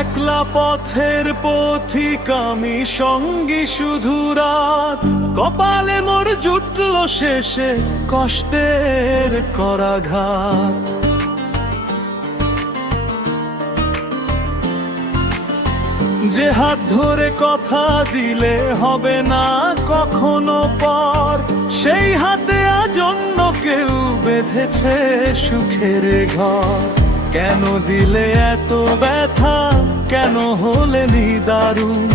একলা পথের পথিক আমি, সঙ্গী শুধু রাত। কপালে মোর জুটল শেষে কষ্টের করাঘাত। যে হাত ধরে কথা দিলে হবে না কখনো পর, সেই হাতে আজ অন্য কেউ বেঁধেছে সুখের ঘর। কেন দিলে এত ব্যথা, কেন হলে নিদারুণ?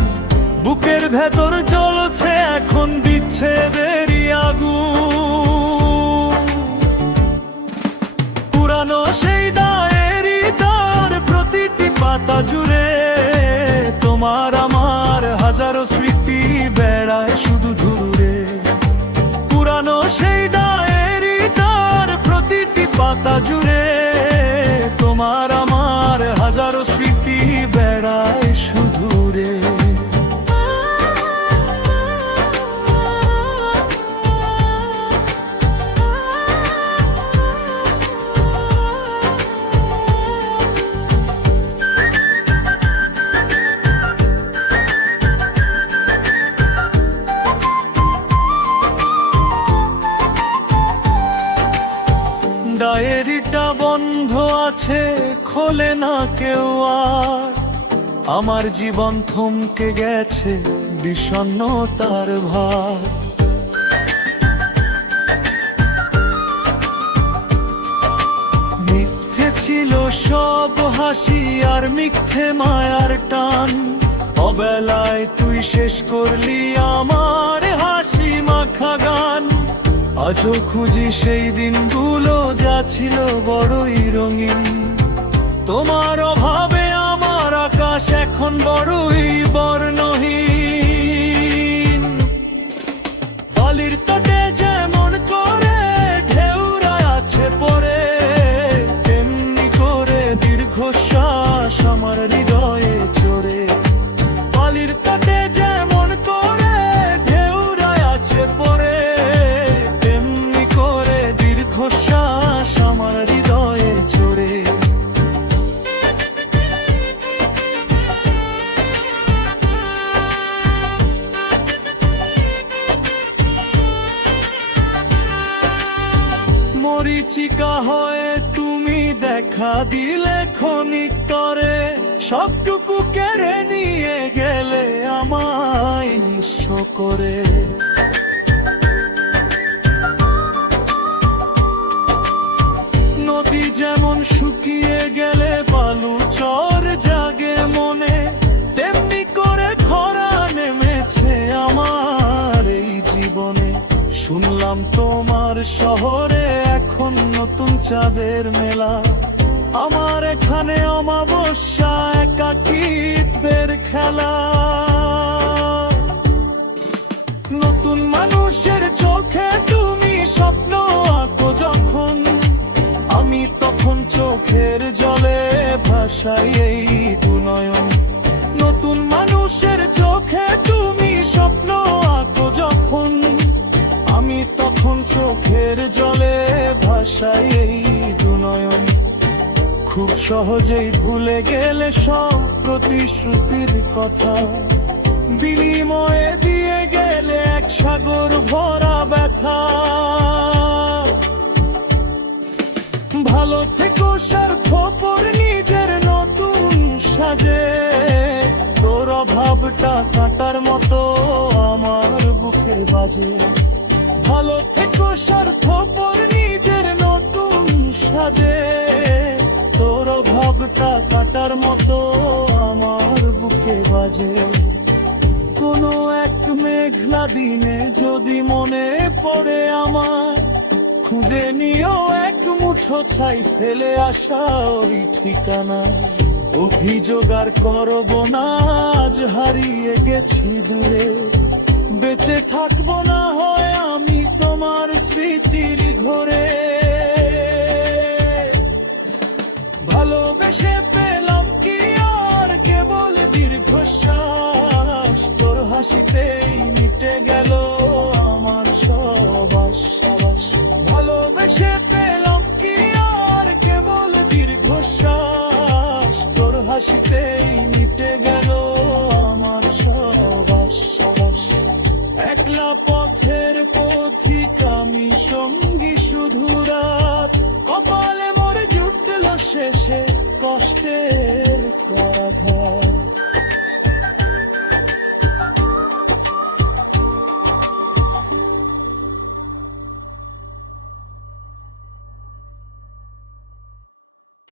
বুকের ভেতর জ্বলছে এখন বিচ্ছেদেরই আগুন। পুরানো সেই ডায়েরি, তার প্রতিটি পাতা জুড়ে তোমার আমার হাজারো স্মৃতি বেড়ায় শুধু দূরে। পুরানো সেই ডায়েরি, তার প্রতিটি পাতা জুড়ে তোমার আমার হাজারো স্মৃতি বেড়ায় শুধু রে। ডায়েরিটা বন্ধ আছে, খোলে না কেউ আর। আমার জীবন থমকে গেছে বিষণ্ণতার ভার। মিথ্যে ছিল সব হাসি আর মিথ্যে মায়ার টান। অবেলায় তুই শেষ করলি আমার হাসি মাখা গান। আজও খুঁজি সেই দিনগুলো যা ছিল বড়ই রঙিন। তোমার অভাবে আমার আকাশ এখন বড়ই বর্ণহীন। বালির তটে যেমন করে ঢেউরা আছে পড়ে, তেমনি করে দীর্ঘশ্বাস আমার হৃদয়ে চড়ে। বালির তটে যেমন করে ঢেউরা আছে পড়ে, দীর্ঘশ্বাস আমার হৃদয়ে চড়ে। মরীচিকা হয়ে তুমি দেখা দিলে ক্ষণিক তরে, সবটুকু কেড়ে নিয়ে গেলে আমায় নিঃস্ব করে। নদী যেমন শুকিয়ে গেলে বালু চর জাগে মনে, তেমনি করে খরা নেমেছে আমার এই জীবনে। শুনলাম তোমার শহরে এখন নতুন চাঁদের মেলা। আমার এখানে অমাবস্যা একাকিত্বের খেলা। নতুন মানুষের চোখে তুমি স্বপ্ন আঁকো যখন, আমি তখন চোখের জলে ভাসাই এই দুনয়ন। নতুন মানুষের চোখে তুমি স্বপ্ন আঁকো যখন, আমি তখন চোখের জলে ভাসাই এই দুনয়ন। খুব সহজেই ভুলে গেলে সব প্রতিশ্রুতির কথা, বিনিময়ে দিয়ে গেলে এক সাগর ভরা ব্যথা। ভালো থেকো স্বার্থপর নিজের নতুন সাজে, তোর অভাবটা কাটার মতো আমার বুকে বাজে। ভালো থেকো স্বার্থপর নিজের নতুন সাজে, তোর অভাবটা কাটার মতো আমার বুকে বাজে। কোনো এক মেঘলা দিনে যদি মনে পড়ে আমার, খুঁজে নিও এক মুঠো ছাই ফেলে আসা ওই ঠিকানা। অভিযোগ আর করবো না, আজ হারিয়ে গেছি দূরে। বেঁচে থাকবো না হয় আমি তোমার স্মৃতির ঘরে। ভালোবেসে পেলাম কি আর কেবল দীর্ঘশ্বাস, তোর হাসিতেই মিটে গেল আমার সব আশাবাস। ভালোবেসে পেলাম কি আর কেবল দীর্ঘশ্বাস, তোর হাসিতেই শেষে কষ্টে